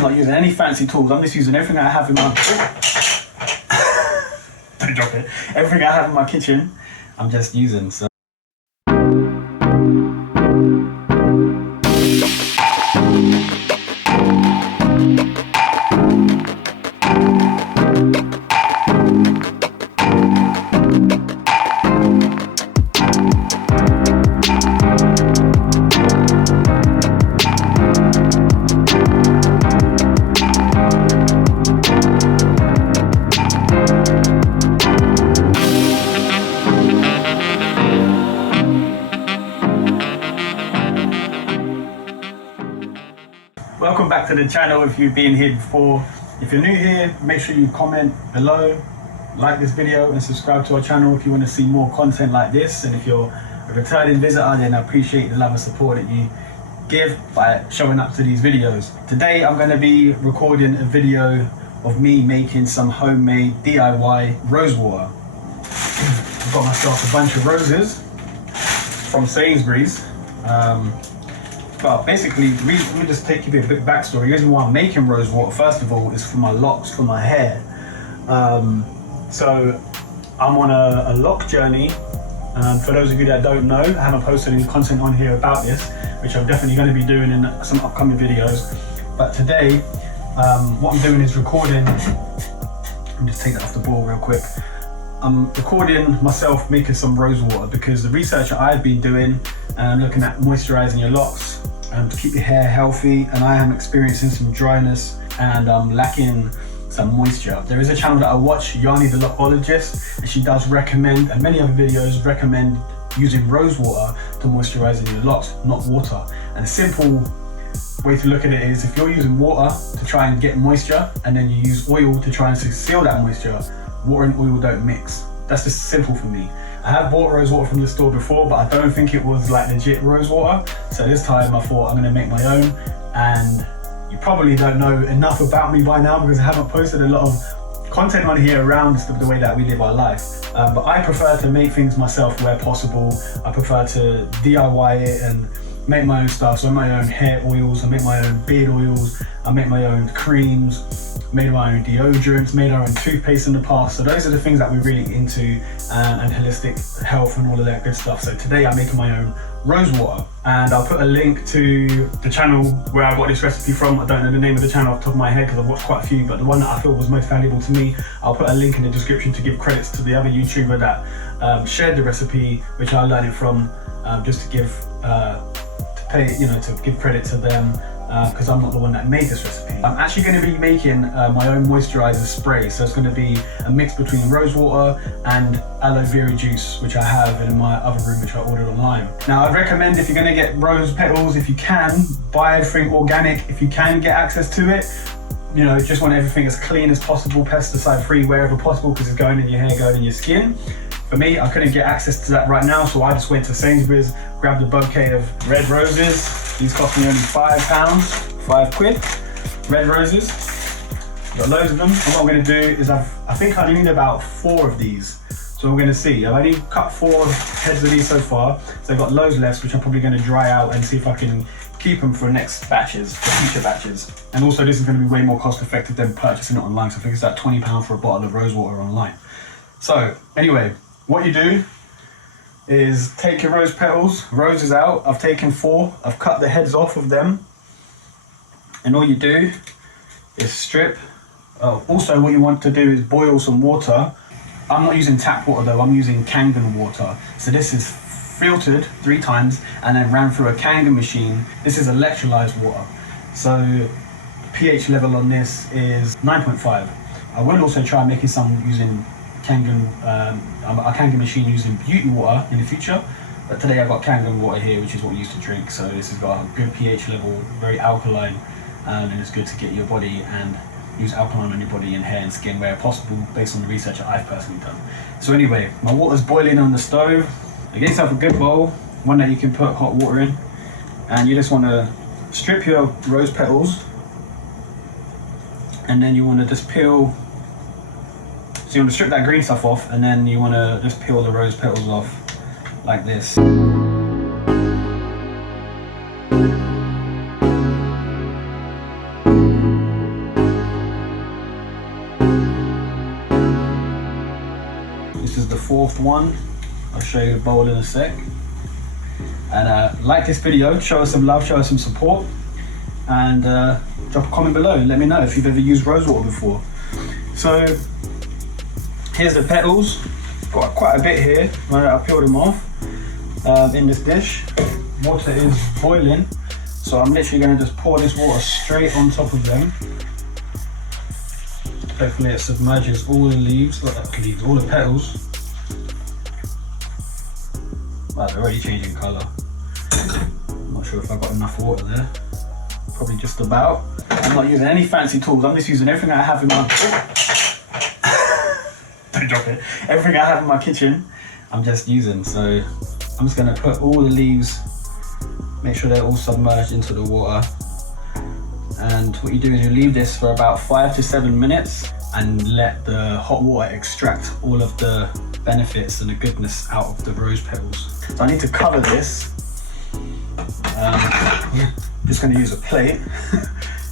I'm not using any fancy tools. I'm just using everything I have in my... Don't drop it. Everything I have in my kitchen, I'm just using, so... Welcome back to the channel if you've been here before. If you're new here, make sure you comment below, like this video and subscribe to our channel if you want to see more content like this. And if you're a returning visitor, then I appreciate the love and support that you give by showing up to these videos. Today I'm going to be recording a video of me making some homemade DIY rose water. I've got myself a bunch of roses from Sainsbury's. But basically, let me just give you a bit backstory. The reason why I'm making rose water, first of all, is for my locks, for my hair. So I'm on a lock journey. For those of you that don't know, I haven't posted any content on here about this, which I'm definitely going to be doing in some upcoming videos. But today, what I'm doing is recording. Let me just take that off the board real quick. I'm recording myself making some rose water because the research that I've been doing, looking at moisturising your locks to keep your hair healthy, and I am experiencing some dryness and lacking some moisture. There is a channel that I watch, Yanni the Lochologist, and she does recommend, and many other videos recommend using rose water to moisturise your locks, not water. And a simple way to look at it is if you're using water to try and get moisture and then you use oil to try and seal that moisture, water and oil don't mix. That's just simple for me. I have bought rose water from the store before, but I don't think it was like legit rose water. So this time I thought I'm gonna make my own. And you probably don't know enough about me by now because I haven't posted a lot of content on here around the way that we live our life. But I prefer to make things myself where possible. I prefer to DIY it and make my own stuff. So I make my own hair oils, I make my own beard oils, I make my own creams, made my own deodorants, made our own toothpaste in the past. So those are the things that we're really into, and holistic health and all of that good stuff. So today I'm making my own rose water, and I'll put a link to the channel where I got this recipe from. I don't know the name of the channel off the top of my head because I've watched quite a few, but the one that I feel was most valuable to me, I'll put a link in the description to give credits to the other YouTuber that shared the recipe, which I learned it from, just to give to give credit to them, because I'm not the one that made this recipe. I'm actually going to be making my own moisturizer spray. So it's going to be a mix between rose water and aloe vera juice, which I have in my other room, which I ordered online. Now I'd recommend, if you're going to get rose petals, if you can, buy everything organic. If you can get access to it, you know, just want everything as clean as possible, pesticide free wherever possible, because it's going in your hair, going in your skin. For me, I couldn't get access to that right now, so I just went to Sainsbury's, grabbed a bouquet of red roses. These cost me only £5, £5. Red roses. Got loads of them. And what I'm going to do is I think I need about 4 of these. So we're going to see. I've only cut 4 heads of these so far, so I've got loads left, which I'm probably going to dry out and see if I can keep them for next batches, for future batches. And also, this is going to be way more cost effective than purchasing it online. So I think it's like £20 for a bottle of rose water online. So anyway, what you do is take your rose petals, roses out. I've taken 4, I've cut the heads off of them. And all you do is strip. Also what you want to do is boil some water. I'm not using tap water though, I'm using Kangen water. So this is filtered 3 times and then ran through a Kangen machine. This is electrolyzed water. So the pH level on this is 9.5. I will also try making some using Kangen, a Kangen machine using beauty water in the future, but today I've got Kangen water here, which is what we used to drink. So this has got a good pH level, very alkaline, and it's good to get your body and use alkaline on your body and hair and skin where possible, based on the research that I've personally done. So anyway, my water's boiling on the stove. Get yourself a good bowl, one that you can put hot water in, and you just want to strip your rose petals, and then you want to just peel. So you want to strip that green stuff off, and then you want to just peel the rose petals off like this. This is the 4th one. I'll show you the bowl in a sec. And like this video, show us some love, show us some support, and drop a comment below and let me know if you've ever used rosewater before. So here's the petals. Got quite a bit here. I peeled them off in this dish. Water is boiling, so I'm literally going to just pour this water straight on top of them. Hopefully it submerges all the leaves, all the petals. Wow, they're already changing colour. I'm not sure if I've got enough water there. Probably just about. I'm not using any fancy tools. I'm just using everything I have in my... Don't drop it. Everything I have in my kitchen, I'm just using. So I'm just going to put all the leaves, make sure they're all submerged into the water. And what you do is you leave this for about 5 to 7 minutes and let the hot water extract all of the benefits and the goodness out of the rose petals. So I need to cover this. Just going to use a plate,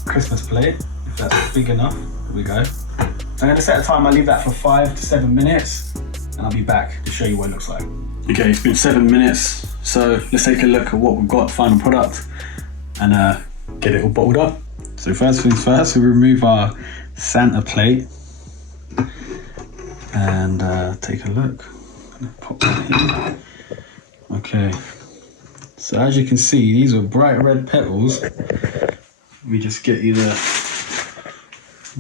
Christmas plate, if that's big enough. There we go. So I'm going to set a timer, leave that for 5 to 7 minutes, and I'll be back to show you what it looks like. Okay, it's been 7 minutes, so let's take a look at what we've got, final product, and get it all bottled up. So first things first, we remove our Santa plate and take a look. I'm gonna pop that in. Okay, so as you can see, these are bright red petals. We just get you the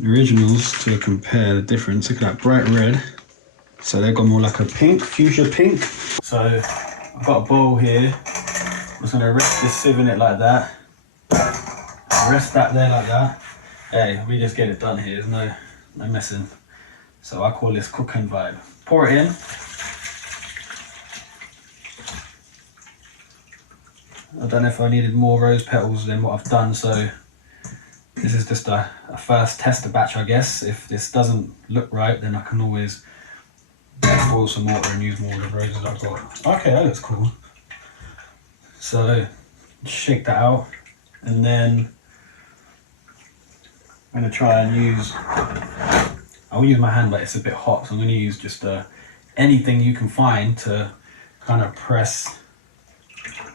originals to compare the difference. Look at that bright red. So they've got more like a pink, fuchsia pink. So I've got a bowl here. I'm just gonna rest this sieve in it like that. Rest that there like that. Hey, we just get it done here. There's no messing. So I call this cooking vibe. Pour it in. I don't know if I needed more rose petals than what I've done, so this is just a first tester batch, I guess. If this doesn't look right, then I can always boil some water and use more of the roses I've got. Okay, that looks cool. So shake that out, and then I'm going to try and use, I'll use my hand, but it's a bit hot, so I'm going to use just anything you can find to kind of press.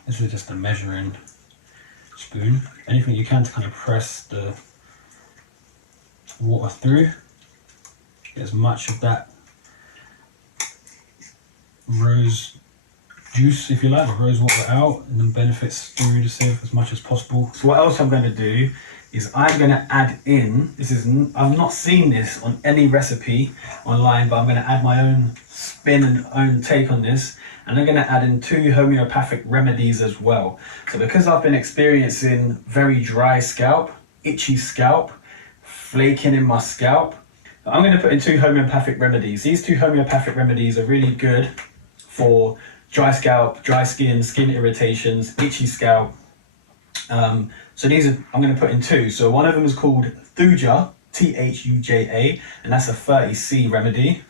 This is just a measuring spoon. Anything you can to kind of press the water through. Get as much of that rose juice, if you like, the rose water out, and then benefits through the sieve as much as possible. So what else I'm going to do is I'm going to add in, I've not seen this on any recipe online, but I'm going to add my own spin and own take on this, and I'm going to add in 2 homeopathic remedies as well. So because I've been experiencing very dry scalp, itchy scalp, flaking in my scalp, I'm going to put in 2 homeopathic remedies. These 2 homeopathic remedies are really good for dry scalp, dry skin, skin irritations, itchy scalp. So these are, I'm going to put in 2. So one of them is called Thuja, Thuja, and that's a 30C remedy.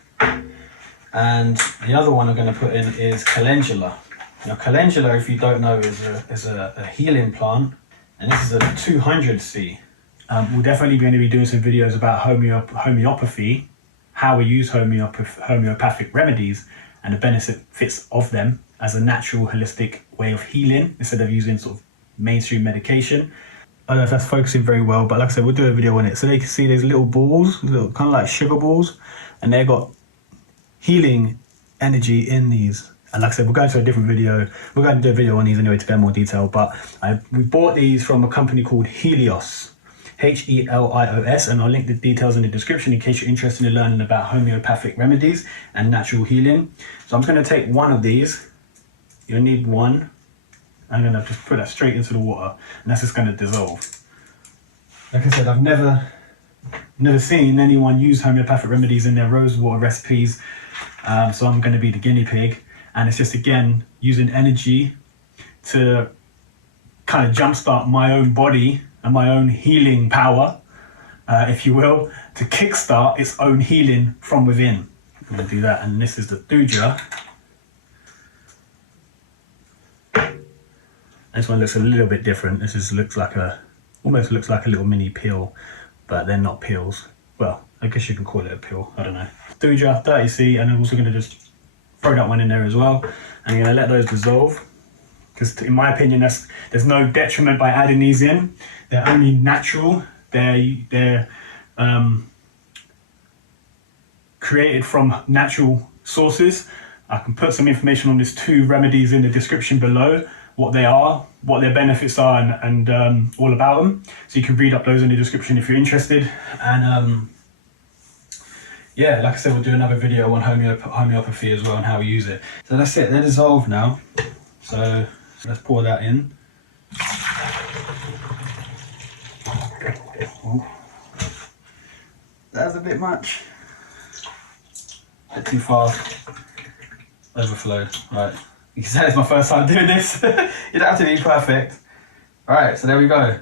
And the other one I'm going to put in is calendula. Now calendula, if you don't know, is a healing plant, and this is a 200C. We'll definitely going to be doing some videos about homeopathy, how we use homeopathic remedies, and the benefits of them as a natural holistic way of healing instead of using sort of mainstream medication. I don't know if that's focusing very well, but like I said, we'll do a video on it. So you can see there's little balls, little kind of like sugar balls, and they've got healing energy in these. And like I said, we'll go into a different video. We're going to do a video on these anyway to go in more detail, but we bought these from a company called Helios, Helios, and I'll link the details in the description in case you're interested in learning about homeopathic remedies and natural healing. So I'm just going to take one of these. You'll need one. I'm going to just put that straight into the water, and that's just going to dissolve. Like I said, I've never seen anyone use homeopathic remedies in their rosewater recipes, so I'm going to be the guinea pig, and it's just again using energy to kind of jumpstart my own body and my own healing power, if you will, to kickstart its own healing from within. I'm going to do that, and this is the Thuja. This one looks a little bit different. This almost looks like a little mini peel, but they're not peels. well, I guess you can call it a pill, I don't know. 3 jar 30C, and I'm also going to just throw that one in there as well. And you're going to let those dissolve, because in my opinion, there's no detriment by adding these in. They're only natural. They're created from natural sources. I can put some information on these 2 remedies in the description below, what they are, what their benefits are, and all about them. So you can read up those in the description if you're interested. And yeah, like I said, we'll do another video on homeopathy as well and how we use it. So that's it, they're dissolved now. So let's pour that in. Oh, that's a bit much. A bit too fast. Overflowed. Right. You can say it's my first time doing this. You don't have to be perfect. Alright, so there we go.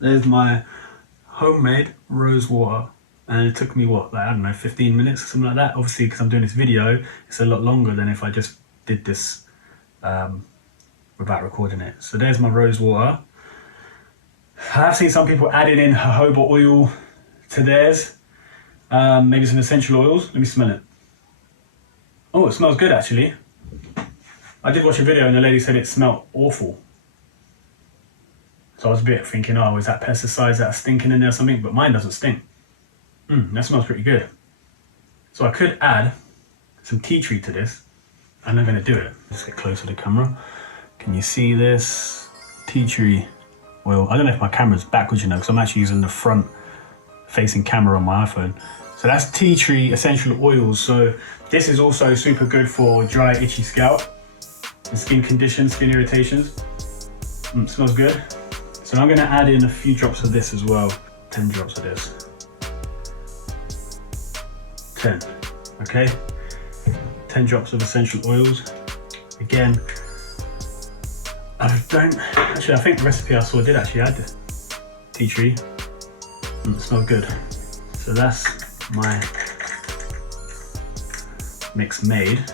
There's my homemade rose water. And it took me what, like, I don't know, 15 minutes or something like that. Obviously, because I'm doing this video, it's a lot longer than if I just did this without recording it. So there's my rose water. I have seen some people adding in jojoba oil to theirs. Maybe some essential oils. Let me smell it. Oh, it smells good actually. I did watch a video and the lady said it smelled awful. So I was a bit thinking, oh, is that pesticides that are stinking in there or something? But mine doesn't stink. That smells pretty good. So I could add some tea tree to this, and I'm going to do it. Let's get closer to the camera. Can you see this? Tea tree oil. I don't know if my camera's backwards, you know, because I'm actually using the front facing camera on my iPhone. So that's tea tree essential oils. So this is also super good for dry, itchy scalp and skin conditions, skin irritations. Smells good. So I'm going to add in a few drops of this as well. 10 drops of this. 10, okay? 10 drops of essential oils. Again, I think the recipe I saw did actually add the tea tree. It smells good. So that's my mix made.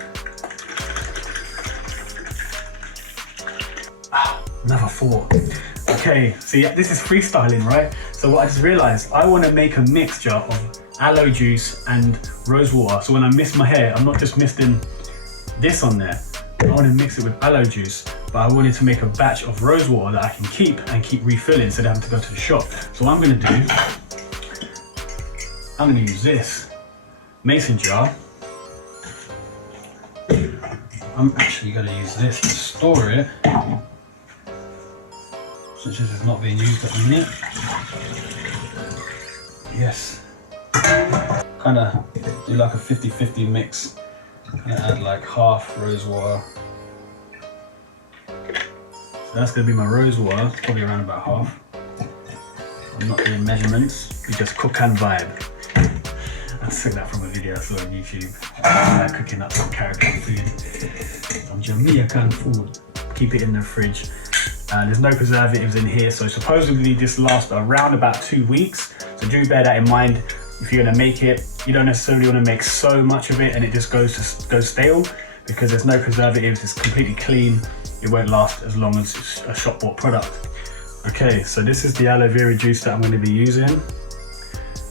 Another 4. Okay, so yeah, this is freestyling, right? So what I just realized, I want to make a mixture of aloe juice and rose water. So when I mist my hair, I'm not just misting this on there. I want to mix it with aloe juice, but I wanted to make a batch of rose water that I can keep refilling instead of having to go to the shop. So what I'm going to do, I'm going to use this mason jar. I'm actually going to use this to store it, since this is not being used at the minute. Yes. Kind of do like a 50-50 mix. And add like half rose water. So that's going to be my rose water, probably around about half. I'm not doing measurements, we just cook and vibe. I took that from a video I saw on YouTube. Cooking up some carrot food. Some Jamaican food. Keep it in the fridge. There's no preservatives in here, so supposedly this lasts around about 2 weeks. So do bear that in mind. If you're going to make it, you don't necessarily want to make so much of it and it just goes stale, because there's no preservatives, it's completely clean. It won't last as long as a shop bought product. Okay, so this is the aloe vera juice that I'm going to be using.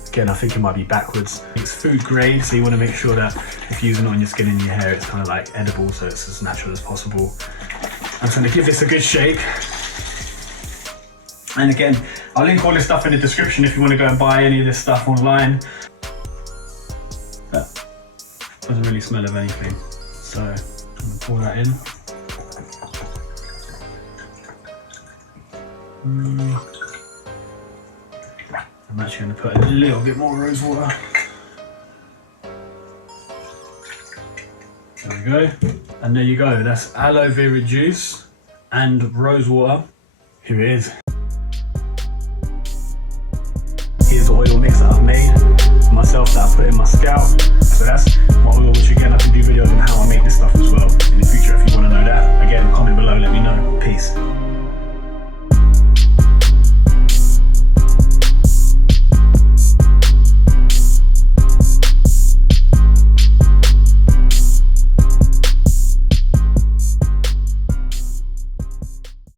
Again, I think it might be backwards. It's food grade, so you want to make sure that if you're using it on your skin and your hair, it's kind of like edible, so it's as natural as possible. I'm just going to give this a good shake. And again, I'll link all this stuff in the description if you want to go and buy any of this stuff online. That doesn't really smell of anything. So I'm going to pour that in. I'm actually going to put a little bit more rose water. There we go. And there you go. That's aloe vera juice and rose water. Here it is. Here's the oil mix that I've made for myself that I put in my scalp. So that's my oil, which again I can do videos on how I make this stuff as well in the future if you want to know that. Again, comment below, let me know. Peace.